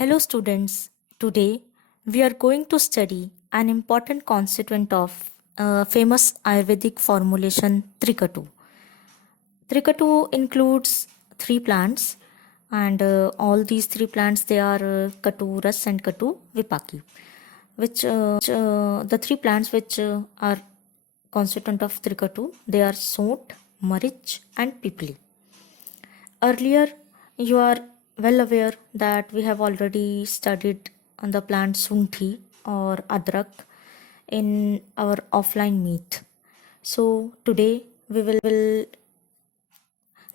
Hello students, today we are going to study an important constituent of famous Ayurvedic formulation Trikatu. Trikatu includes three plants and all these three plants they are Katu Ras and Katu Vipaki which the three plants which are constituent of Trikatu they are Sont, Marich and Pipli. Earlier, you are well aware that we have already studied on the plant Sunthi or Adrak in our offline meet. So today we will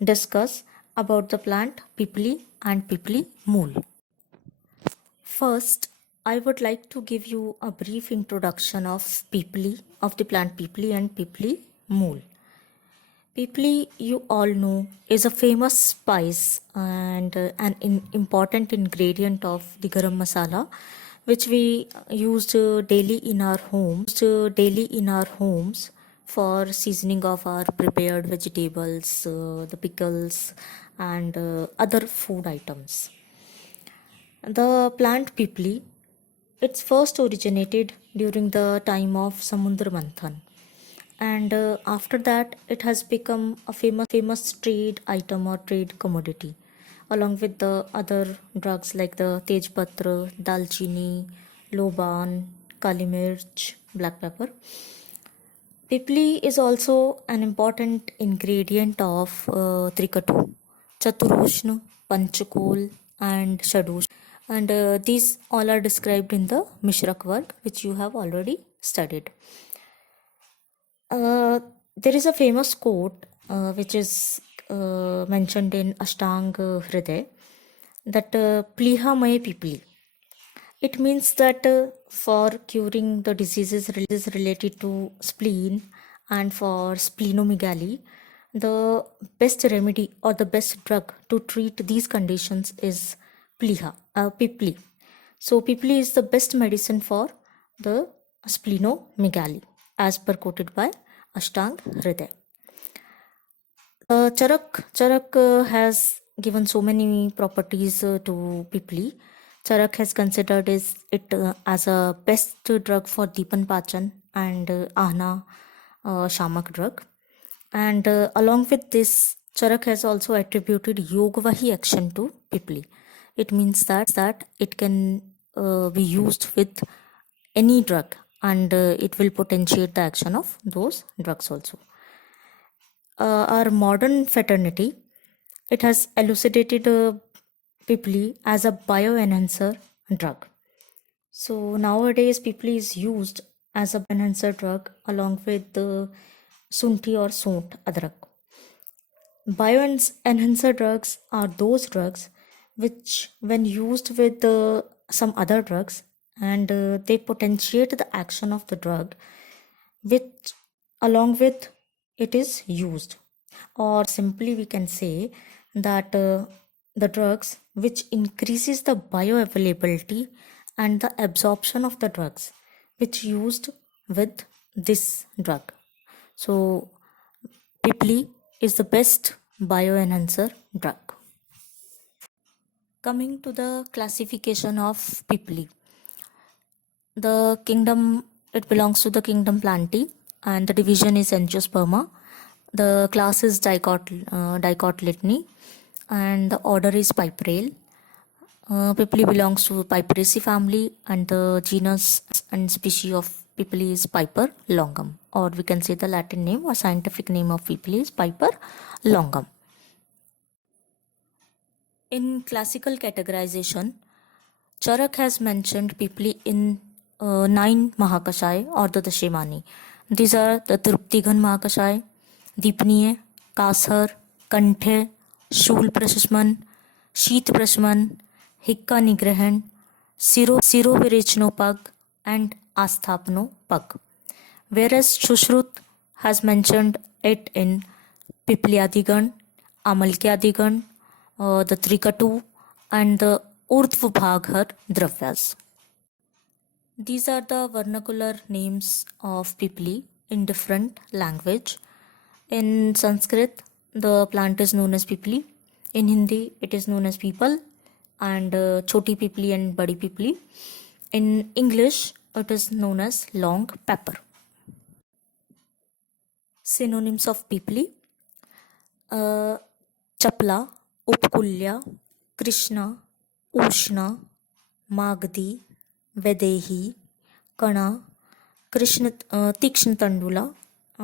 discuss about the plant Pipli and Pipli Mool. First, I would like to give you a brief introduction of Pipli, of the plant Pipli and Pipli Mool. Pipli, you all know, is a famous spice and important ingredient of the garam masala, which we used daily in our homes for seasoning of our prepared vegetables, the pickles, and other food items. The plant Pipli, it's first originated during the time of Samudra Manthan, and after that it has become a famous trade item or trade commodity along with the other drugs like the tejpatra, dalchini, loban, kali mirch, black pepper. Pipli is also an important ingredient of trikatu, chaturushna, panchakol and shadush, and these all are described in the mishrak work which you have already studied. There is a famous quote which is mentioned in Ashtang Hriday that Pliha May Pipli. It means that for curing the diseases related to spleen and for splenomegaly, the best remedy or the best drug to treat these conditions is Pipli. So Pipli is the best medicine for the splenomegaly as per quoted by Ashtang Hriday. Charak has given so many properties to Pipli. Charak has considered it as a best drug for Deepan Pachan and Ahna Shamak drug. And along with this, Charak has also attributed Yogvahi action to Pipli. It means that it can be used with any drug and it will potentiate the action of those drugs also. Our modern fraternity, it has elucidated Pipli as a bioenhancer drug. So nowadays Pipli is used as a enhancer drug along with the Sunti or Sont Adrak. Bioenhancer drugs are those drugs which when used with some other drugs and they potentiate the action of the drug which along with it is used, or simply we can say that the drugs which increases the bioavailability and the absorption of the drugs which used with this drug. So Pipli is the best bioenhancer drug. Coming to the classification of Pipli, the kingdom, it belongs to the kingdom Plantae and the division is Angiosperma. The class is Dicotyledone and the order is Piperale. Pipli belongs to Piperaceae family and the genus and species of Pipli is Piper longum, or we can say the Latin name or scientific name of Pipli is Piper longum. In classical categorization, Charak has mentioned Pipli in 9 Mahakashai or the Dashimani. These are the Truptighan Mahakashai, Dipniye, Kashar, Kanthe, Shul Prashman, Sheet Prashman, Hikka Nigrahan, Siro Virechno Pag, and Asthapno Pag. Whereas Shushrut has mentioned it in Pipliadigan, Amalkyadigan, the Trikatu, and the Urdhva Bhaghar Dravyas. These are the vernacular names of Pipli in different language. In Sanskrit, the plant is known as Pipli. In Hindi, it is known as People. and choti pipli and badi pipli. In English, it is known as long pepper. Synonyms of pipli: चपला, उपकुल्या, कृष्णा, उष्णा, मागधी, वैदेही, कणा, कृष्ण तीक्ष्ण तंडुला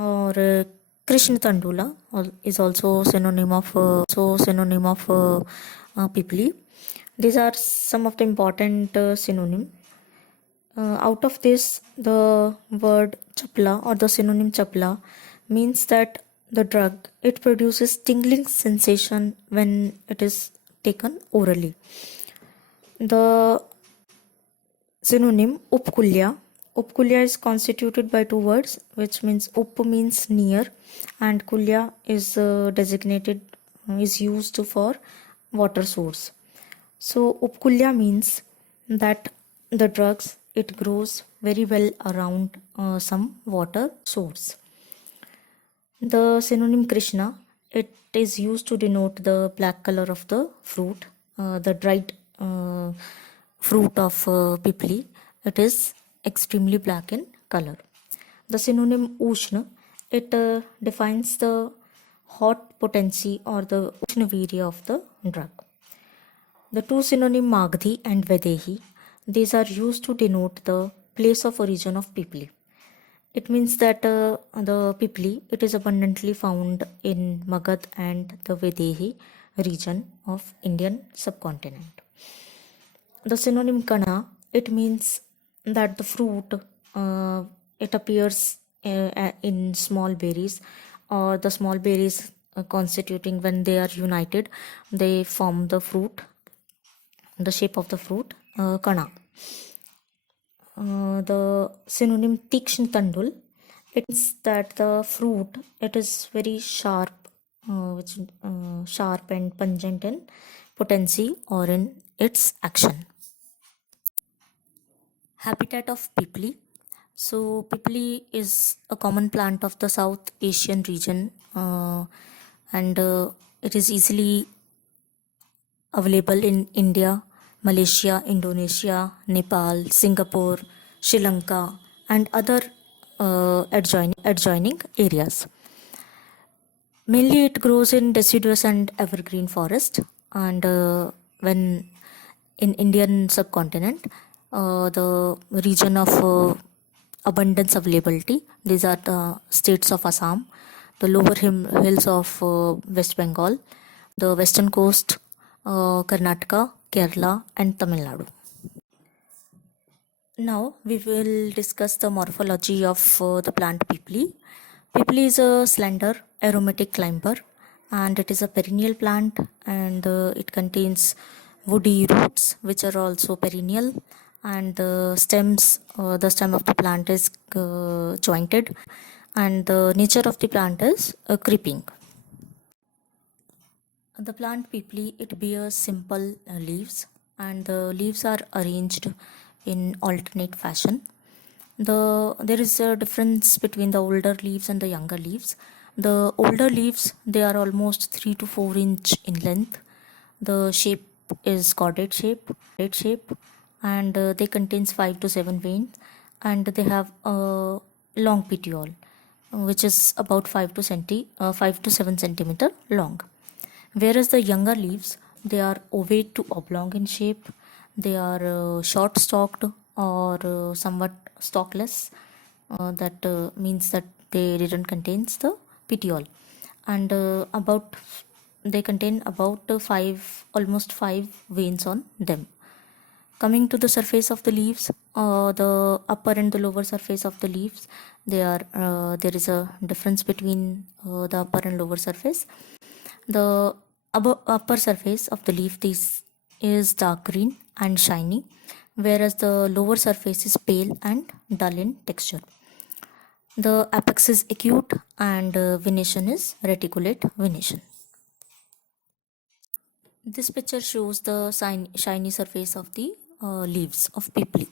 और Krishna तंडुला is also synonym of pipli. These are some of the important synonym. Out of this, the word chapla or the synonym chapla means that the drug, it produces tingling sensation when it is taken orally. The synonym upkulya. Upkulya is constituted by two words, which means up means near and kulya is is used for water source. So upkulya means that the drugs, it grows very well around some water source. The synonym Krishna, it is used to denote the black color of the fruit, the dried fruit of pipli. It is extremely black in color. The synonym Ushna, it defines the hot potency or the Ushnavirya of the drug. The two synonym Magdhi and Vedehi, these are used to denote the place of origin of pipli. It means that the pipli, it is abundantly found in Magad and the Vedehi region of Indian subcontinent. The synonym Kana, it means that the fruit, it appears in small berries, or the small berries constituting, when they are united, they form the fruit, the shape of the fruit, Kana. The synonym Tikshn Tandul, it means that the fruit, it is very sharp, sharp and pungent in potency or in its action. Habitat of pipli. So pipli is a common plant of the South Asian region, and it is easily available in India, Malaysia, Indonesia, Nepal, Singapore, Sri Lanka, and other adjoining areas. Mainly it grows in deciduous and evergreen forest, and when in Indian subcontinent, the region of abundance availability, these are the states of Assam, the lower hills of West Bengal, the western coast, Karnataka, Kerala, and Tamil Nadu. Now we will discuss the morphology of the plant pipli. Pipli is a slender aromatic climber, and it is a perennial plant, and it contains woody roots which are also perennial, and the stem of the plant is jointed, and the nature of the plant is creeping. The plant pipli, it bears simple leaves, and the leaves are arranged in alternate fashion. There is a difference between the older leaves and the younger leaves. The older leaves, they are almost 3 to 4 inch in length. The shape is chordate shape, and they contains 5 to 7 veins, and they have a long petiole, which is about 5 to 7 centimeter long. Whereas the younger leaves, they are ovate to oblong in shape. They are short stalked or somewhat stalkless. That means that they didn't contains the petiole, and they contain about almost 5 veins on them. Coming to the surface of the leaves, the upper and the lower surface of the leaves, there is a difference between the upper and lower surface. The upper surface of the leaf is dark green and shiny, whereas the lower surface is pale and dull in texture. The apex is acute, and venation is reticulate venation. This picture shows the shiny surface of the leaves of pipli.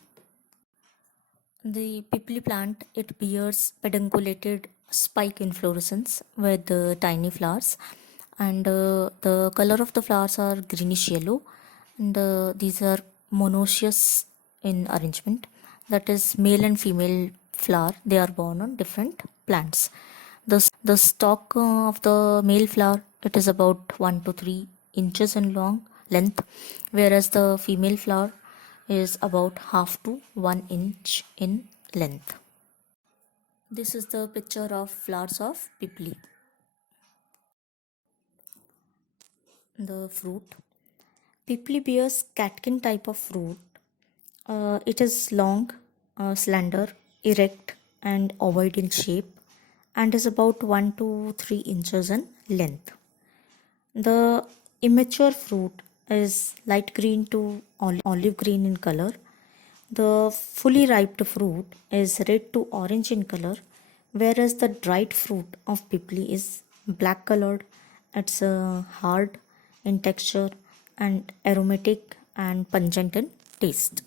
The pipli plant, it bears pedunculated spike inflorescence with tiny flowers, and the color of the flowers are greenish yellow. and these are monoecious in arrangement. That is, male and female flower, they are born on different plants. The stalk of the male flower, it is about 1 to 3 inches in long length, whereas the female flower is about half to 1 inch in length. This is the picture of flowers of pipli. The fruit. Pipli bears catkin type of fruit. It is long, slender, erect, and ovoid in shape, and is about 1 to 3 inches in length. The immature fruit is light green to olive green in color. The fully ripe fruit is red to orange in color, whereas the dried fruit of pipli is black colored. It's hard in texture and aromatic and pungent in taste.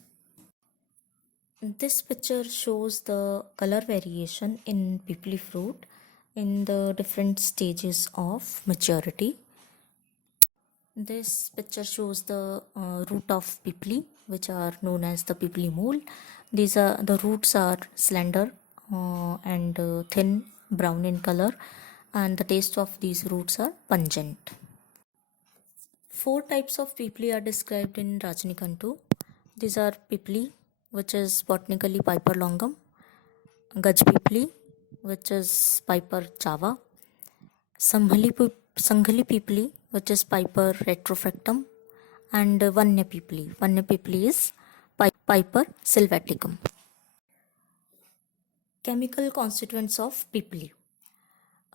This picture shows the color variation in pipli fruit in the different stages of maturity. This picture shows the root of pipli, which are known as the pipli mole. The roots are slender and thin brown in color, and the taste of these roots are pungent. 4 types of pipli are described in Rajnikantu. These are pipli, which is botanically Piper longum, Gaj pipli, which is Piper java, Sanghali pipli, which is Piper retrofractum, and Vanya pipli. Vanya pipli is Piper sylvaticum. Chemical constituents of pipli.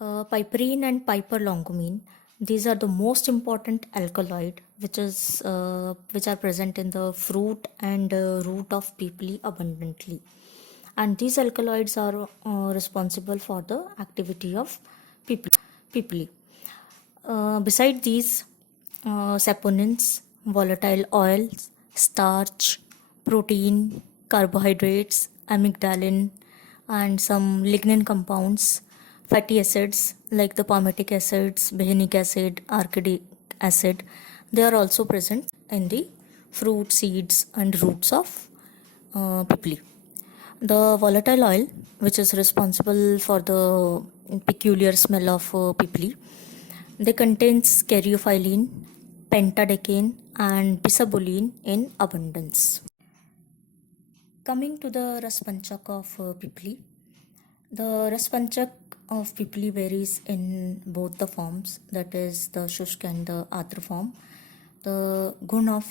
Piperine and Piper longumine. These are the most important alkaloid which are present in the fruit and root of pipli abundantly, and these alkaloids are responsible for the activity of pipli. Beside these, saponins, volatile oils, starch, protein, carbohydrates, amygdalin, and some lignin compounds, fatty acids like the palmitic acids, behenic acid, arachidonic acid, they are also present in the fruit, seeds, and roots of pipli. The volatile oil, which is responsible for the peculiar smell of pipli, they contains caryophyllene, pentadecane, and bisabolene in abundance. Coming to the raspanchak of pipli, the raspanchak of pipli varies in both the forms, that is the shushk and the adra form. The gun of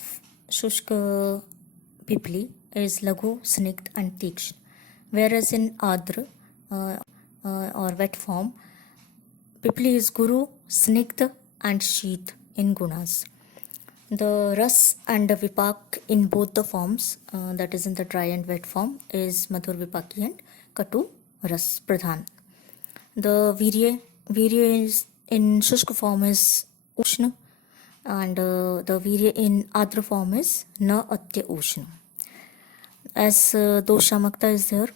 shushk pipli is laghu, snigdh, and tikshn, whereas in adra or wet form, pipli is guru, snigdh, and sheath in gunas. The ras and the vipak in both the forms, that is in the dry and wet form, is madhur vipaki and katu ras pradhan. The virya is in shushk form is ushna, and the virya in adra form is na atya ushna. As doshamakta is there,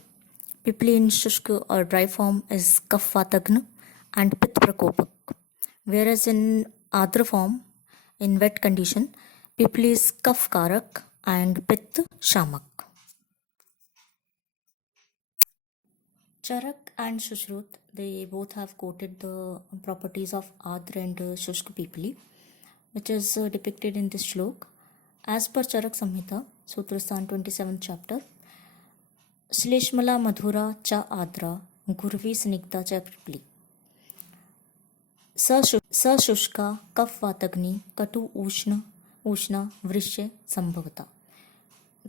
pipli in shushk or dry form is kaf vatagna and pit prakopak, whereas in adra form, in wet condition, pipli is kaf karak and pit shamak. Charak and Shushruth, they both have quoted the properties of Adra and Shushk pipli, which is depicted in this shlok. As per Charak Samhita, Sutrasthan 27th chapter, Shleshmala Madhura cha Adra, Gurvi Snigdha cha pipli. Sashushka kaf vatagni katu ushna vrishya sambhavata.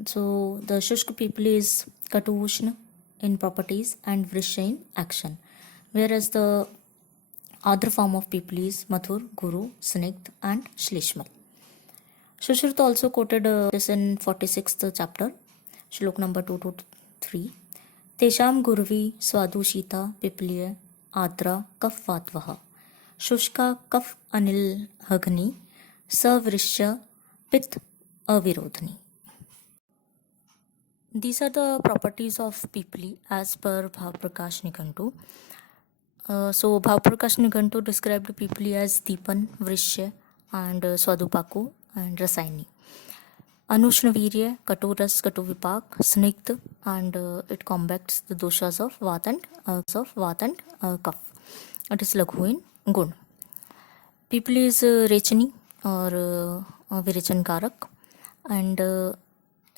So the Shushk pipli is katu ushna in properties and vrishya in action, whereas the other form of pipli is mathur, guru, snigdh, and shleshmal. Shushruta also quoted this in 46th chapter, shlok number 2 to 3. Tesham gurvi swadushita pipliya adra kaf vatvaha. Shushka kaf anil hagni savrishya pit avirodhani. These are the properties of pipli as per Bhavprakash Nikantu. So Bhavprakash Nikantu described pipli as Deepan, Vrishya, and Swadupaku and Rasayani. Anushnavirya, Katuras, Katuvipak, Snigdh, and it combats the doshas of Vat and Kaph. It is Laghu in Gun. Pipli is Rechani or Virichan Karak, and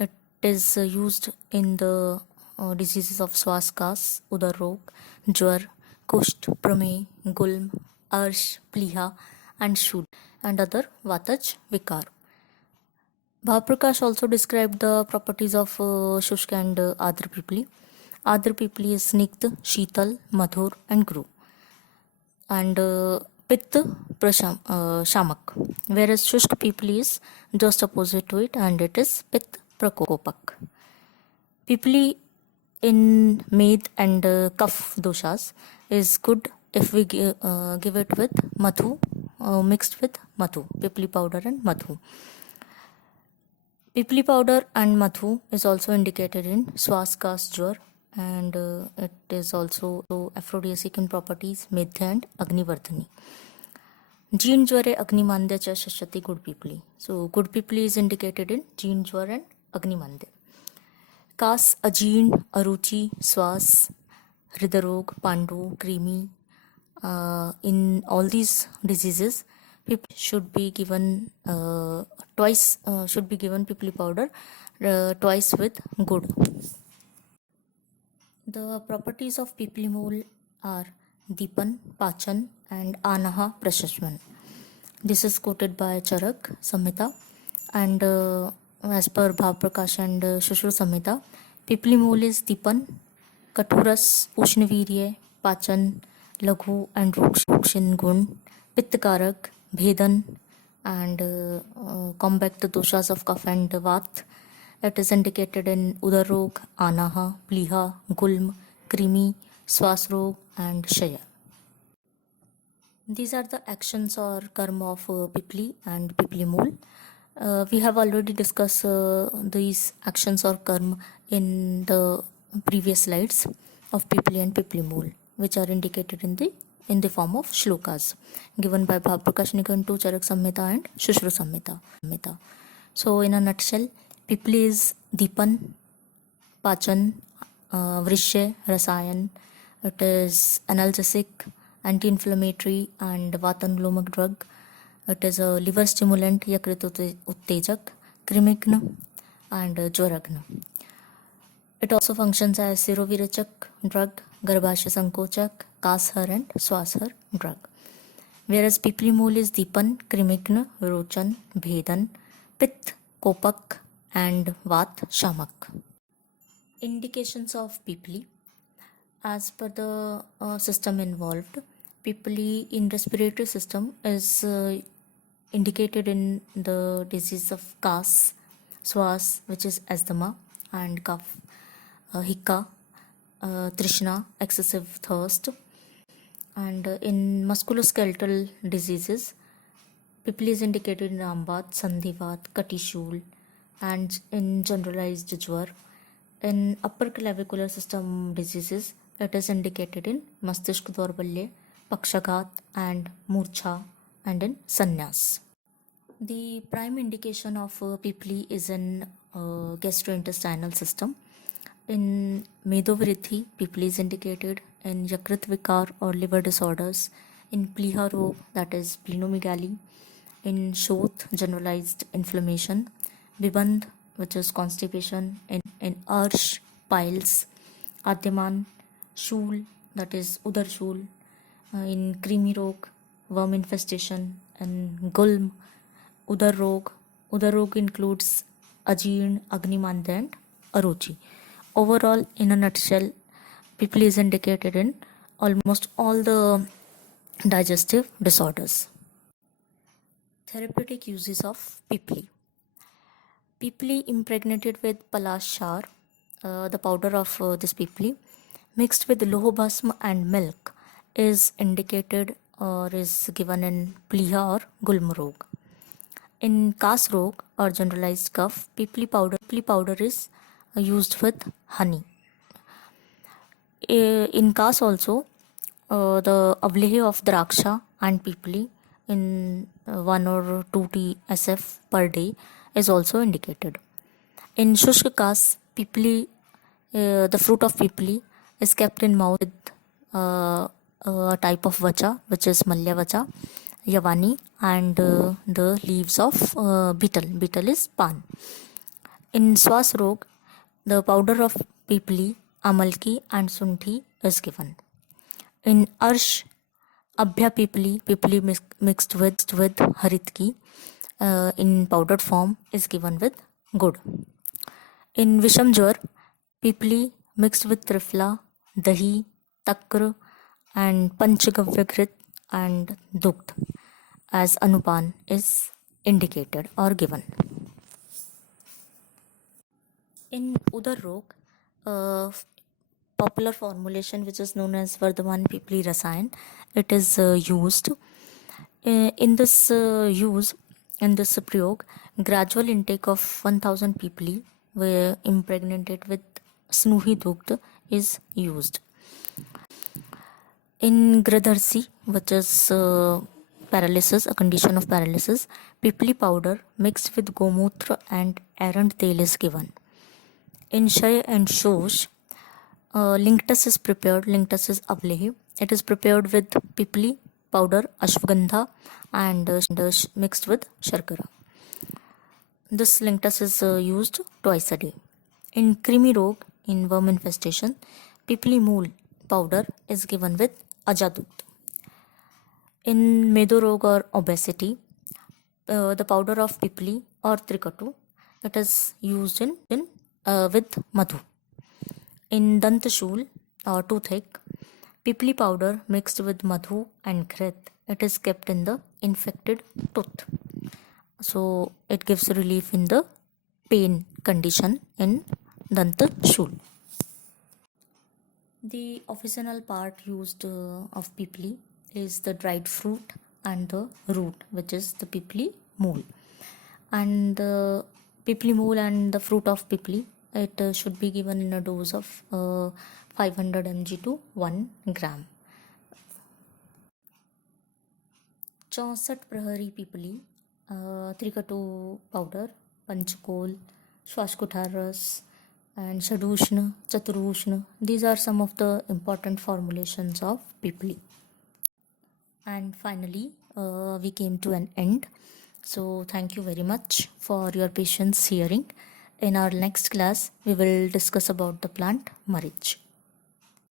it is used in the diseases of Swaskas, Udar Rog, Jwar, Kusht, Prameh, Gulm, Arsh, Pliha, and Shul, and other Vataj Vikar. Bhaprakash also described the properties of Shushk and Adr Pipli. Adr Pipli is Snigdh, Sheetal, Madhur, and Gru. And Pitt Shamak, whereas Shushk Pipli is just opposite to it, and it is Pitt Prakopak. Pipli in Med and Kaf doshas is good if we give it with Madhu, mixed with Madhu, Pipli powder and Madhu. Pipli powder and Madhu is also indicated in Swaskas Jwar, and it is also aphrodisiac in properties, Medhya and Agnivardhani. Jeen Jware Agnimandya cha Shashati Gud Pipli. So Gud Pipli is indicated in Jeen Jwar and Agnimandya. Kas, Ajeen, Aruchi, Swas, Hridarog, Pandu, Krimi. In all these diseases, people should be given twice. Should be given Pipli powder twice with good. The properties of Pipli mole are Dipan, Pachan, and Anaha Prashashman. This is quoted by Charak Samhita, and as per Bhavprakash and Shushru Samhita, Pipli mole is Dipan, Katuras, Ushnavirya, Pachan, Laghu, and Rukshin Gun, Pittakarak, Bhedan, and combat the doshas of Kapha and Vat. It is indicated in Udarrog, Anaha, Pliha, Gulm, Krimi, Swasrog, and Shaya. These are the actions or karma of Pipli and Pipli mole. We have already discussed these actions or karma in the previous slides of Pipli and Pipli mole, which are indicated in the form of shlokas given by Bhavprakash Nikantu, Charak Samhita, and Shushru Samhita. So, in a nutshell, Pipli is Dipan, Pachan, Vrishya, Rasayan. It is analgesic, anti-inflammatory, and Vatanglomach drug. It is a liver stimulant, Yakrit Uttejak, Krimigna, and Jwaragna. It also functions as Sirovirachak drug, Garbhashya Sankochak, Kashar, and Swashar drug. Whereas Pipli mole is Dipan, Krimigna, Virochan, Bhedan, Pitt, Kopak, and Vat Shamak. Indications of Pipli. As per the system involved, Pipli in respiratory system is indicated in the disease of Kas, Swas, which is asthma, and Kaph, Hika, Trishna, excessive thirst. And in musculoskeletal diseases, Pipli is indicated in Rambat, Sandhivat, Katishul, and in generalized Jwar. In upper clavicular system diseases, it is indicated in Mastishk Dwarbalya, Pakshaghat, and Murcha, and in Sannyas. The prime indication of Pipli is in gastrointestinal system. In Medovriddhi, Pipli is indicated in Yakrit Vikar or liver disorders, in Pliha Rog, that is splenomegaly, in Shoth, generalized inflammation, Vibandh, which is constipation, in Arsh, piles, Adyaman, Shul, that is Udar Shul, in Krimi Rog, worm infestation, and Gulm, Udar Rog. Udar Rog includes Ajeen, Agnimandya, and Aruchi. Overall, in a nutshell, Pipli is indicated in almost all the digestive disorders. Therapeutic uses of Pipli. Pipli impregnated with Palash Char, the powder of this Pipli, mixed with Lohobhasma and milk, is indicated or is given in Pliha or Gulm Rog. In Kas Rog or generalized cough, Pipli powder is used with honey. In Kas also, the Avlehe of Draksha and Pipli in 1 or 2 tsf per day is also indicated. In Shushk castes, pipli, the fruit of pipli is kept in mouth with a type of vacha, which is Malya vacha, Yavani, and the leaves of betel. Betel is pan. In Swas Rog, the powder of pipli, amalki, and sunthi is given. In Arsh, Abhya pipli mixed with haritki in powdered form is given with good. In Visham Jwar, pipli mixed with trifla, dahi, takr, and panchagavya grit and dugdh as anupan is indicated or given. In Udar Rog, popular formulation which is known as Vardhaman Pipli Rasayan, it is used. In this prayog, gradual intake of 1000 pipli were impregnated with Snuhi Dugdh is used. In Gradharsi, which is paralysis, a condition of paralysis, pipli powder mixed with gomutra and arand tel is given. In Shay and Shosh, linctus is prepared. Linctus is avlehi. It is prepared with pipli powder, ashwagandha, and mixed with sharkara. This linctus is used twice a day. In Krimi Rog, in worm infestation, pipli mool powder is given with ajadut. In Medo Rog or obesity, the powder of pipli or trikatu, it is used in with madhu. In Dantashul or toothache, pipli powder mixed with madhu and ghreth, it is kept in the infected tooth. So it gives relief in the pain condition in Dantashul. The officinal part used of pipli is the dried fruit and the root, which is the pipli mool. And the pipli mool and the fruit of pipli, it should be given in a dose of 500 mg to 1 gram. 64 prahari pipli, trikatu powder, panchkol, Shwashkuthar ras, and Shadushna, Chaturushna. These are some of the important formulations of pipli. And finally, we came to an end. So thank you very much for your patience hearing. In our next class, we will discuss about the plant Marich.